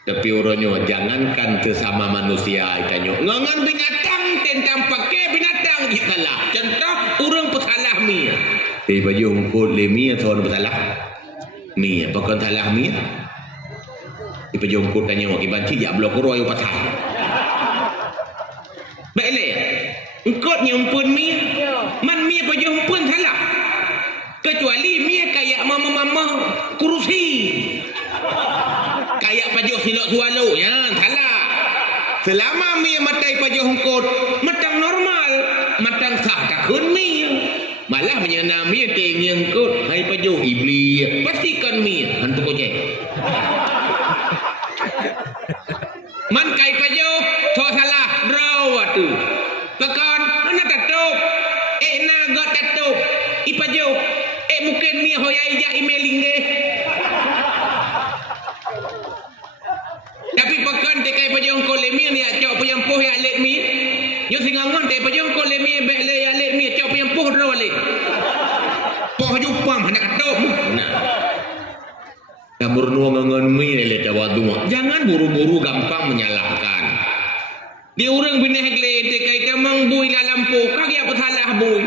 Tapi orangnya jangankan sesama manusia ikannya ngangan binatang tentang pakai binatang salah. Contoh orang pesalah mia. Baju hongkot le mia tuan pesalah. Mia pakai salah mia. Di baju hongkot tanya wak banci ya blok roy pasal. Baiklah. Engkau nyumpun mia. Man mia baju hongkot salah. Kecuali mia kayak mama-mama kurusi. Kayak pajak silok sualo ya salah. Selama mi matai pajak hongkot matang normal matang sah takun mi malah menyana mi tengeng kot hai pajak iblis pastikan mi hantu kocek man kai pajak so salah rawat tu tekan ana tatup na got tatup I pajak mungkin mi hoyai ja emailing deh. Tapi pakan tekai pajang kolemi ni acak payampuh ya let mi. Yo singangon te pajang kolemi bek le ya let mi acak payampuh ro le. Poh jupam hendak katok. Nah. Kabur nuangan mi le tawadu. Jangan buru-buru gampang menyalahkan. Dia orang bineh le tekai kamang bui la lampu kaki apa salah bui.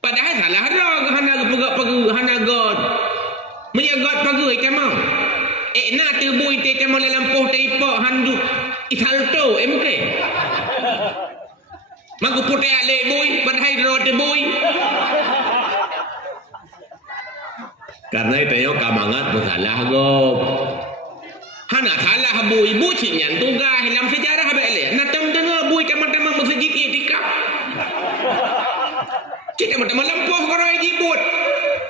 Padahal salah ro hana pegak-pegu hana god. Menyagot pegu kamang. Na tebui te kamu dalam poh teipak handuk isalto mungkin magu putih alek bui padahal roh tebui karena itu yo kamangat bersalah gob hana salah bui bucin yang tugas dalam sejarah bele natam dengar bui kamang-kamang masjid itikaf kita mata melampuh koroi jibut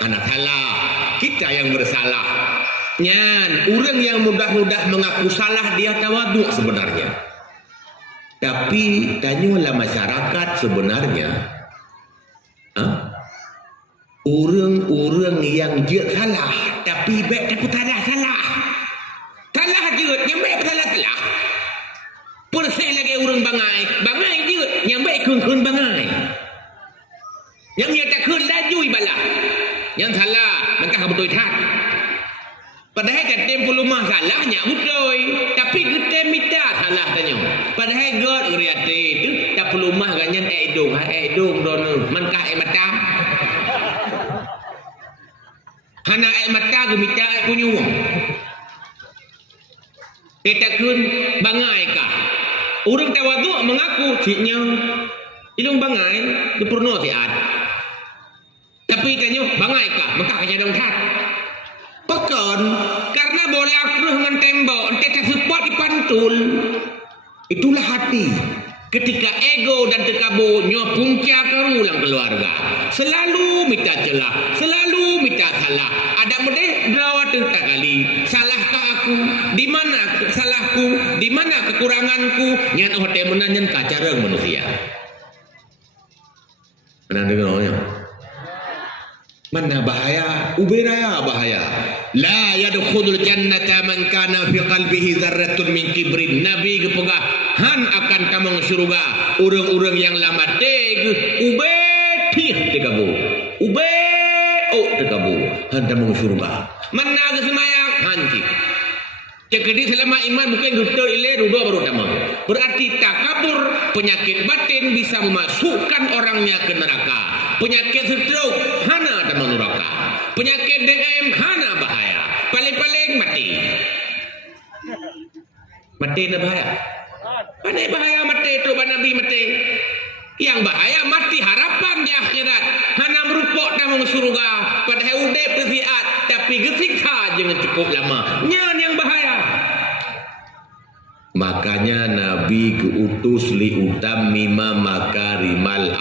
hana salah kita yang bersalah. Nyan, orang yang mudah-mudah mengaku salah dia tawaduk sebenarnya. Tapi tanyalah masyarakat sebenarnya. Orang-orang yang dia salah tapi baik takut salah. Salah dia yang baik salah. Persai lagi orang bangai dia yang baik kun bangai. Yang dia tak kun laju ibalah. Yang salah mentah betul tak. Padahal kata pelumah salahnya betul. Tapi kita minta salah tanya. Padahal God uriate itu tak pelumah ganyan edong don mankah mata. Hana mata ke minta punya. Kita kun bangai kah? Orang tawaduk mengaku ciknya ilung bangai dipurno siat. Tapi tanya bangai kah? Maka kaya dong tak. Pekan karena boleh akruh dengan tembok kita support dipantul itulah hati ketika ego dan tekabur nyo punca kerulang keluarga selalu minta celah selalu minta salah ada model drawat tak kali salahkah aku di mana salahku di mana kekuranganku nyat hotel menanyan kacareng manusia mana dengarnya mana bahaya ubiraya bahaya la yadkhulul jannata man kana fi qalbihi dzarratun min kibrin nabi gepegah han akan kamang surga orang-orang yang lama teg ubetih tegabu tegabu han kamang surga mana ge semayang hanti jadi selama iman mungkin betul ile rudo baru tamang berarti takabur penyakit batin bisa memasukkan orangnya ke neraka. Penyakit stroke hana tamang neraka. Penyakit DM hana bahaya. Paling-paling mati. Mati na bahaya. Pandai bahaya mati tu Nabi mati. Yang bahaya mati harapan di akhirat. Hana merupuk tamang surga. Padahal udep berziat tapi gesiksa jangan cukup lama. Nyan yang bahaya. Makanya Nabi keutus liutammima makarimal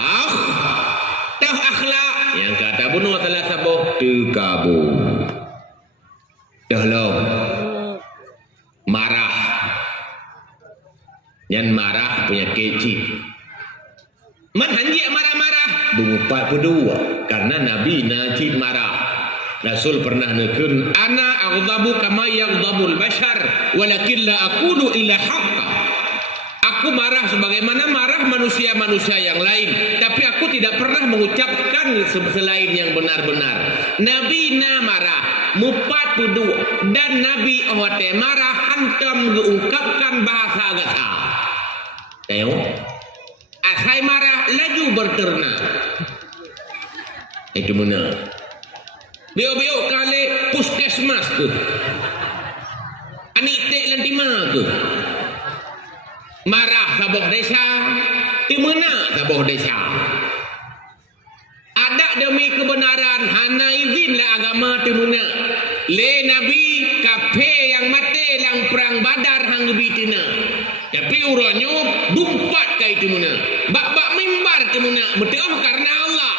akhlak yang kata bunuh salah sabuh tekabur dalam marah yang marah punya kecil man hanji marah-marah bungupat kedua karena Nabi najib marah. Rasul pernah nekun ana aghdabu kama yaghdabul bashar walakin la aqulu ila haqq. Aku marah sebagaimana marah manusia-manusia yang lain, tapi aku tidak pernah mengucapkan selain yang benar-benar. Nabi na marah mupat pudu dan Nabi ohate marah hantam diungkapkan bahasa gata. Tengok, asai marah laju berterna. Itu mana? Bio-bio kali puskesmas tu. Anik tek lantima tu. Marah saboh desa, di mana saboh desa? Ada demi kebenaran, hana izinlah agama di mana? Le Nabi kafe yang mati lang perang Badar hang bitina. Tapi uranyo bumpat kai di mana? Bak-bak mimbar di mana? Betul karena Allah.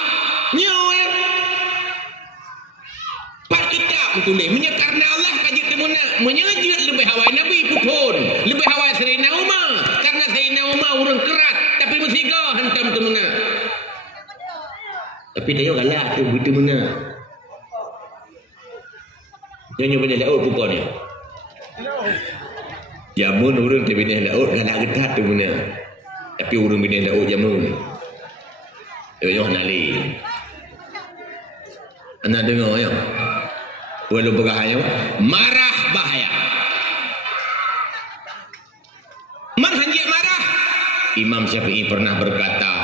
Nyoy. Pak kitab tulis, menya karena Allah kaji di mana? Menyajut lebih hawai Nabi pun, lebih hawai Serina Umar. Orang keras tapi mesti kau hantam tu mana. Tapi dia galak tu begitu mana. Nyanyi banyak laut pukul ni. Jamun orang tu bina laut galak getat tu mana. Tapi orang bina laut jamun. Dia nali. Anak dengar ya. Walau berahaya, marah bahaya. Menghanjak marah. Imam Syafi'i pernah berkata,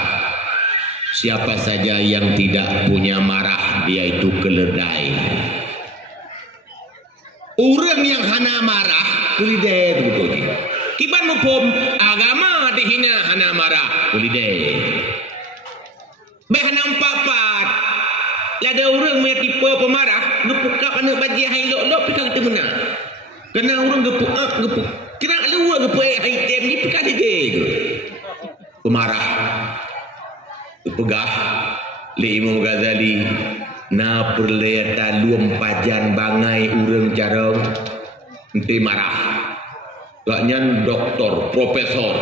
siapa saja yang tidak punya marah, dia itu keledai. Orang yang hana marah, keledai itu betul. Kiban mupum, agama dihina hana marah, keledai. Bahana empat-empat, ada orang yang tipe pemarah, gepuk anak bajih hai lok-lok, pikang itu benar. Kerana orang gepuk, kena luar gepuk hai tem ni, pikang dia. Pemarah pegah li Imam Ghazali na perleta luam pajan bangai urang jarang enti marah gaknya doktor profesor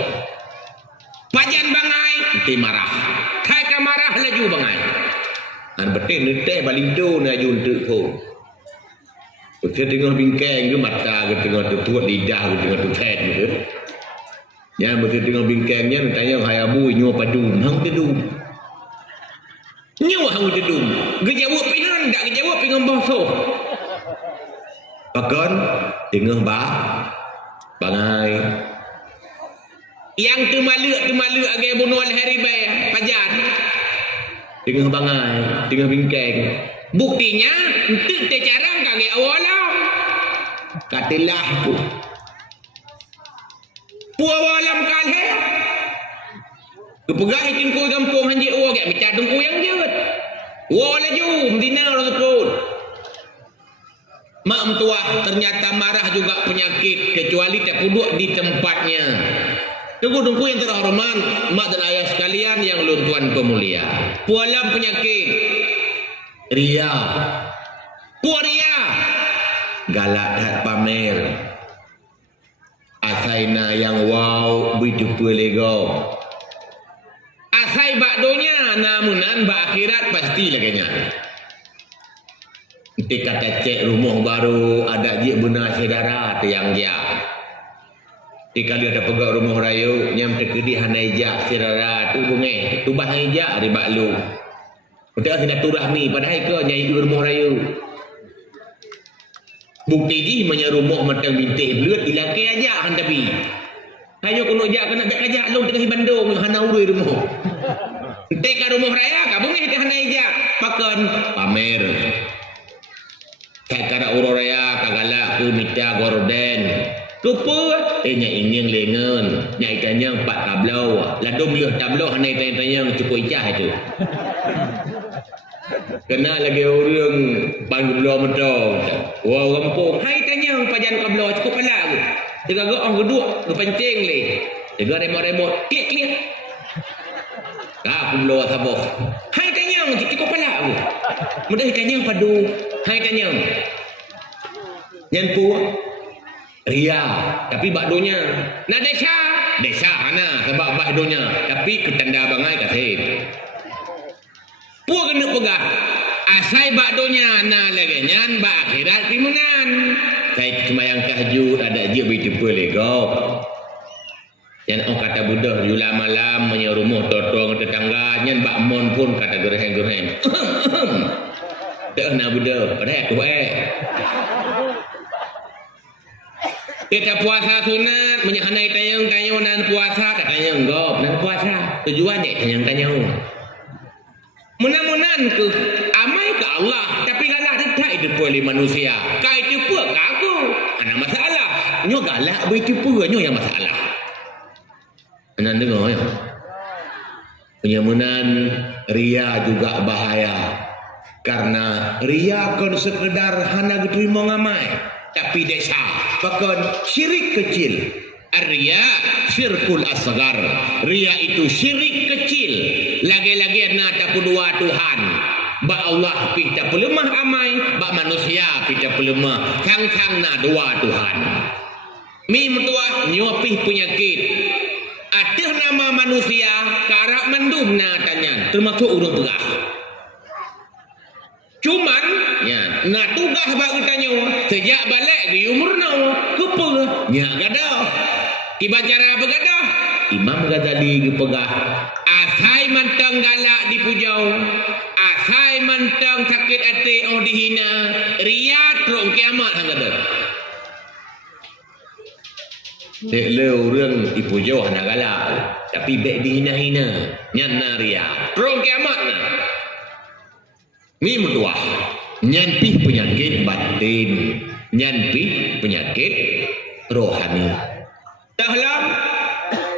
pajan bangai enti marah kai ka marah laju bangai an betin ni teh balindo na jun tu ko betul tengah bingkeng ke mata ke tengah tutup lidah ke tengah tutet ke. Ya betul dengan bingkangnya tanya hai abu nyu padum hang tedum. Nyu hang tedum. Gejawab pihan dak gejawab dengan bosoh. Pakon tengah bangai. Yang tu malu age bunuh hari bay pajan. Tengah bangai, tengah bingkang. Buktinya entu te carang kage awalam. Katilah ku. Puawalam kalhe kepegah tingkul kampung hanji uwa gak minta dengku yang jeut wala jum dina pun mak mentua ternyata marah juga penyakit kecuali tak duduk di tempatnya. Tunggu dengku yang terhormat mak dan ayah sekalian yang luntuan pemulia, pualam penyakit ria, puaria galak kat pamer asaina yang wow bidupu lego asai bakdonya namunan bak akhirat pasti laganya. Nanti kata cek rumah baru ada je benar saudara tiang dia. Jika dia ada pegawai rumah rayu nyam terkedi hanai jak saudara tu bungai tu bahai jak di baklu. Betul tidak turahmi padahal ke nyai rumah rayu. Bukti di menyerumah matang bintih belut ilakai aja kan tapi. Hayo kono jak kena dak kajak long tengah Bandung hana urui rumah. Entek ka rumah raya ka bungi teh hana ija pakon pamer. Kakara uro raya kagala ku mita gorden. Kupu nya ingin lengan nyai tanyang 4 tablau. Ladum leuh tablau hana tanyang cukup ijah itu. Kena lagi orang Bandung mentong. Wah kampung. Hai tanya pajan kablo cukup pala aku. Tiga go ang geduk kepencing le. Tiga remote klik. Aku belum saboh. Hai tanya cukup pala aku. Mudah tanya padu. Hai tanya. Nyan pu ria tapi bakdonya. Nah desa ana sebab bakdonya tapi ketanda bangai kasih. Puak kena pegah asai bakdonya na lagi nyan bak akhirat timunan saya sembahyang tahajud ada je begitu lego Yang orang kata budak jula malam menyerumuh totong tetangga nyen bak mon pun kata gerhen-gerhen. Tak nak budak pada tu Kita puasa sunat menyahanai tayang-tayang dan puasa tak tayang gop dan puasa tujuan je tayang-tayang. Munan-munan ke amai ke Allah tapi galak tak itu boleh manusia. Kai itu pun aku. Ada masalah. Nyo galak begitu pun nyo yang masalah. Anda dengar ya? Penyamunan ria juga bahaya. Karena ria kan sekedar hanya diterima ngamai. Tapi desa. Bahkan syirik kecil. Ria syirkul asgar. Ria itu syirik kecil. Lagi-lagi ada kedua Tuhan. Ba Allah kita pelemah amai. Ba manusia kita pelemah. Sang-sang na dua Tuhan. Mi mentua nyopih penyakit. Ada nama manusia karak mendum natanya termasuk urut begah. Cuman ya nak tugah bagi tanya sejak balik di umur nau kepe nya gadah. Tiba cara begadah Imam Ghazali gepegah asai mantang galak di pujau asai mantang sakit hati oh dihina riat rong kiamat hang gadah. Dek leu orang ipu jauh nak galak tapi baik dihina-hina nyan naria terong kiamat na ni mutuah nyan pih penyakit batin nyan pih penyakit rohani dahlam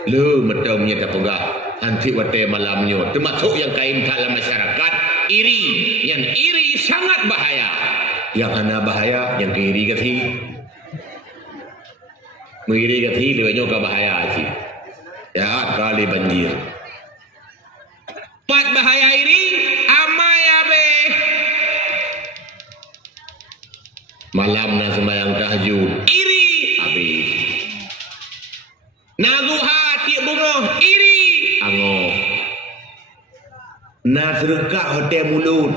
leu medam nya kapegah hanti wate malamnya termasuk yang kain dalam masyarakat iri yang iri sangat bahaya yang ana bahaya yang iri gati mengiri gati lewatnya ke bahaya sih. Ya kali banjir. Pat bahaya ini amai abe. Malam na sembahyang tahajud. Iri abe. Nazuha tiap bunga iri ango. Na sedekah hotel mulut.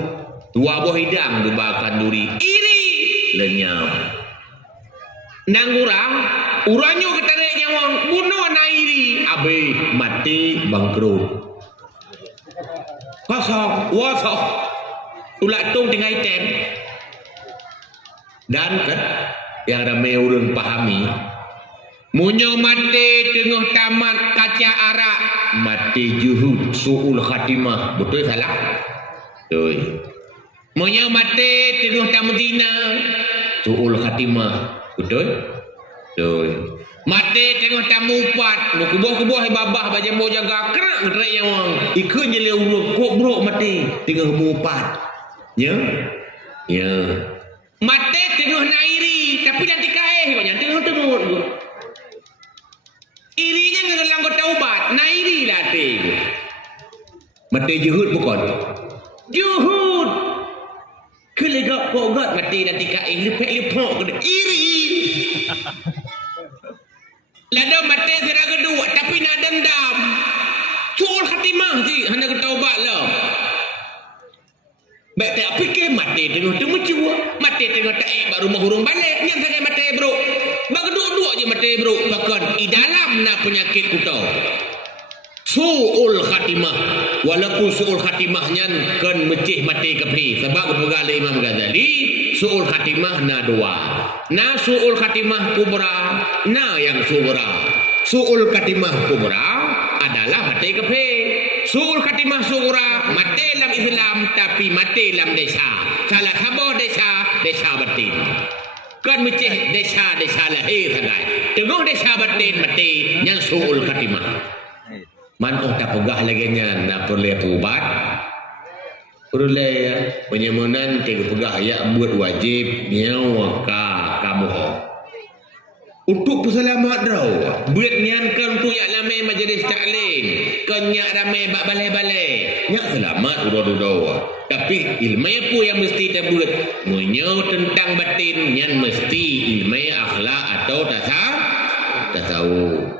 Dua buah hidang dibakan duri. Iri lenyap. Nangurang uranyo kita dek nyawang bunuh nairi abe mati bangkrut kosong wasok tulak tung tinggal item dan kan yang ramai orang pahami munyo mati tengah tamat kaca arak mati juhud su'ul khatimah betul salah betul munyo mati tengah tamat zina su'ul khatimah betul? Betul. Mati tengok tamu upat. Kubuh-kubuh babah baca mau jaga kerak ngetrek yang orang. Ikut je le urut kok bro mati tengok mu upat. Ya? Ya. Mati tengok nairi tapi nanti kaeh banyak tengok-tengok. Irinya ngelang kota ubat, nairi lah te. Mati juhud bukan? Juhud. Kelegak pogat mati nanti kaeh lepek-lepok kena iri. Lada mati sira kedua tapi nak dendam. Suul khatimah sih hanya ketaubat lah. Baik tak fikir mati tengok temu cua. Mati tengok tak baru mahurung balik. Yang sangat mati bro. Bagi dua-dua je mati bro. Bahkan di dalam nak penyakit kutau. Suul khatimah. Walaupun suul khatimahnya kan mecih mati kepi. Sebab berpegang Imam Ghazali. Suul khatimah na dua. Na suul khatimah kubra, na yang sugra. Suul khatimah kubra adalah mati kepe. Suul khatimah sugra mati dalam Islam tapi mati dalam desa. Salah satu desa batin. Kan mecih desa lahir sagai. Tengok desa batin mati yang suul khatimah. Man tak pegah lagi nya na perlu ubat. Perulai ya, penyamunan tiga pegah ya buat wajib nyawa kamu untuk peselamat rau buat nyankan untuk yak lamai majlis taklim kan yak ramai bak balai-balai yak selamat udah tapi ilmu apa yang mesti kita buat menyau tentang batin yang mesti ilmu akhlak atau tasawuf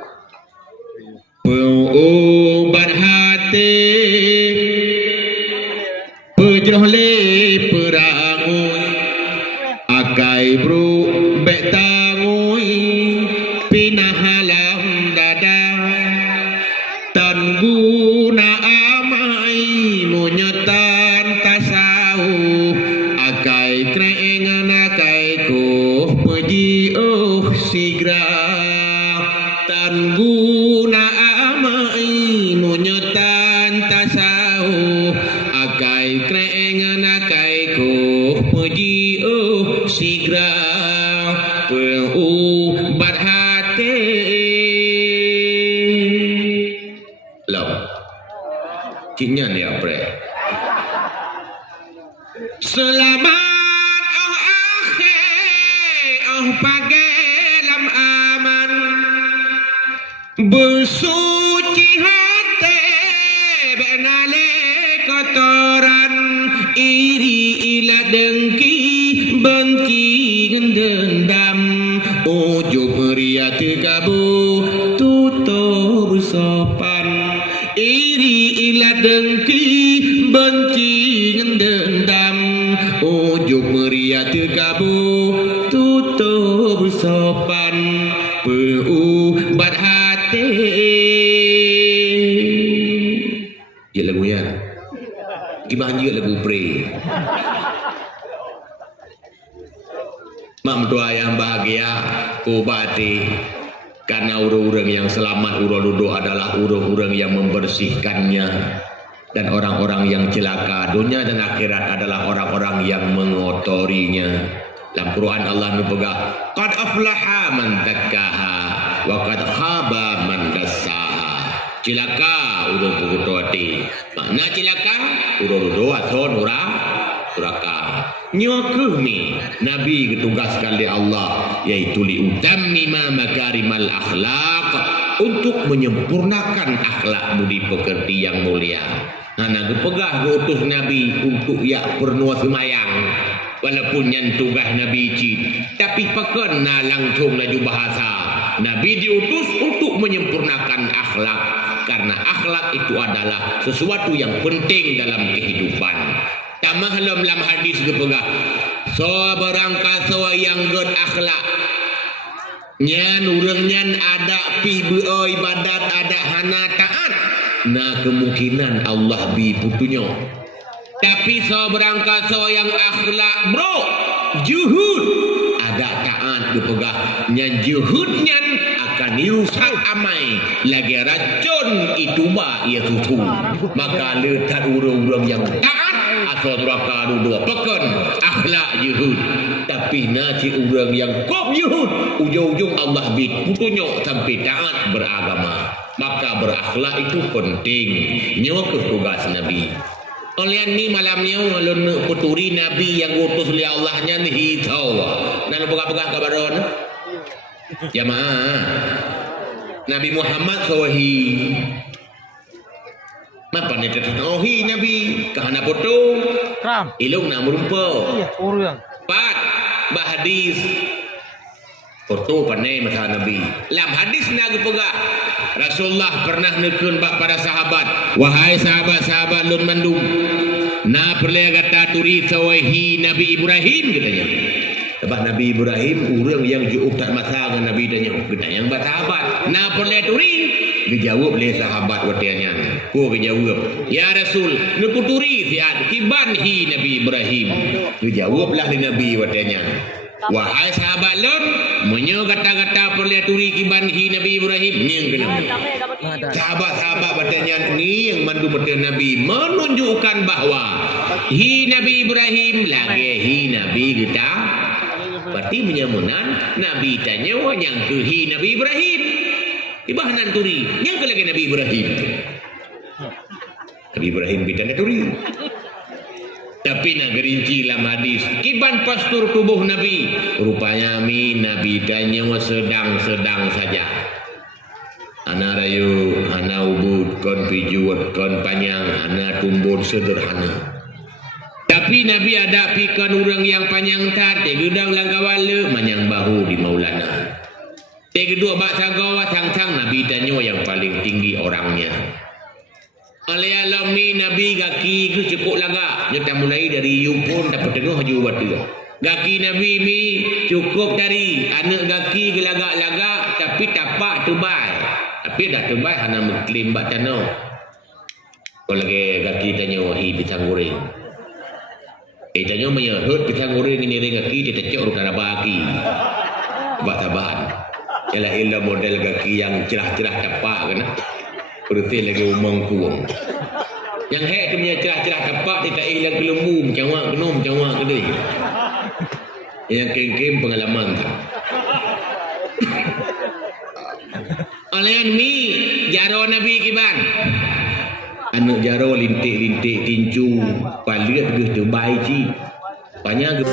pengobat hati pejoh le perangui akai bro bek tangui pinah halam dada puji oh sigra tan guna amai munyotan tasau akai krengan akai ko puji oh sigra pengubat hati lo cinyan ya bre selamat oh akhir oh pagi lam aman bersuci hati benale kotoran iri ila dengki benci dendam ujub ria tegabu tutur sopan iri ila dengki benci dendam ujub ria tegabu tutur sopan pengubat hati. Ya lagunya gimana juga lagu pre mak doa yang bahagia kubati karena orang-orang yang selamat urut-urut adalah orang-orang yang membersihkannya dan orang-orang yang celaka dunia dan akhirat adalah orang-orang yang mengotorinya. Dalam Quran Allah berpegang qad aflaha man zakkaha wa qad khaba man dassaha. Celaka urang pukutoti makna celaka urang doa son urang suraka nyokeuh ni nabi ditugaskan oleh Allah yaitu liutammima makarimal akhlaq untuk menyempurnakan akhlak budi pekerti yang mulia. Nah gepegah diutus nabi untuk ya pernua semayang walaupun yang tugas nabi cid tapi peken na langsung laju bahasa nabi diutus untuk menyempurnakan akhlak karena akhlak itu adalah sesuatu yang penting dalam kehidupan. Tamahlam dalam hadis gepegah so barangkali so yang god akhlak nyan urang nyan ada pi ibadat ada hana taat nah kemungkinan Allah bi putunya. Tapi so berangkat so yang akhlak bro juhud ada taat dipegah nyan juhudnya akan dirusak amai lagi racun itu ba ia tutu maka letak urang-urang yang taat asal neraka dua peken akhlak juhud tapi nasi urang yang kop juhud ujung-ujung Allah bi putunya sampai taat beragama maka berakhlak itu penting nyawa tugas nabi. Oleh ni malamnya walun puturi nabi yang utus oleh Allahnya ni hitau dan pegang-pegang kabaron jamaah Nabi Muhammad sawahi apa ni tetohi nabi kahana foto ram ilung na merumpa urang pat bahadis foto panai masa nabi lam hadis naga pegak Rasulullah pernah nekun bak para sahabat wahai sahabat-sahabat lun mandum na perle kata turi sawahi Nabi Ibrahim katanya sebab Nabi Ibrahim orang yang juuk tak masa dengan Nabi danya katanya yang sahabat na perle turi dijawab oleh sahabat watiannya ko dijawab ya Rasul nekuturi siat kibanhi Nabi Ibrahim dijawablah di Nabi watiannya wahai sahabat lun menyo kata-kata perle turi kibanhi Nabi Ibrahim nyeng kenapa sahabat-sahabat bertanya ni yang mandu bertanya Nabi menunjukkan bahawa hi Nabi Ibrahim lagi hi Nabi kita berarti menyamunan Nabi tanya yang ke hi Nabi Ibrahim ibahanan turi yang ke lagi Nabi Ibrahim Nabi Ibrahim kita turi tapi nak gerinci dalam hadis kiban pastur tubuh Nabi rupanya Nabi tanya sedang-sedang saja ana rayu ana ubud kon pijuat kon panjang ana tumbun sederhana tapi Nabi ada pikan orang yang panjang tadi gedang langkawala manyang bahu di Maulana kedua bak sagawa sang-sang Nabi tanya yang paling tinggi orangnya oleh alami Nabi gaki ke cukup laga kita mulai dari yupun dapat tengah haju batu gaki Nabi mi cukup dari anak gaki gelagak-lagak tapi tapak tubai tapi dah tubai hanya mengklaim bak tanah kalau lagi gaki tanya wahi pisang goreng tanya menyahut pisang goreng ini dari gaki dia tecok rukana baki Tabahan. Ialah model kaki yang cerah-cerah tapak kan. Perti lagi umang kuang. Yang hek tu punya cerah-cerah tapak dia tak hilang ke lembu macam awak kenom macam awak ke dia. Yang kem-kem pengalaman tu. Alayan mi jaro Nabi kiban. Anak jaro lintik-lintik tincu palit ke terbaik ci. Banyak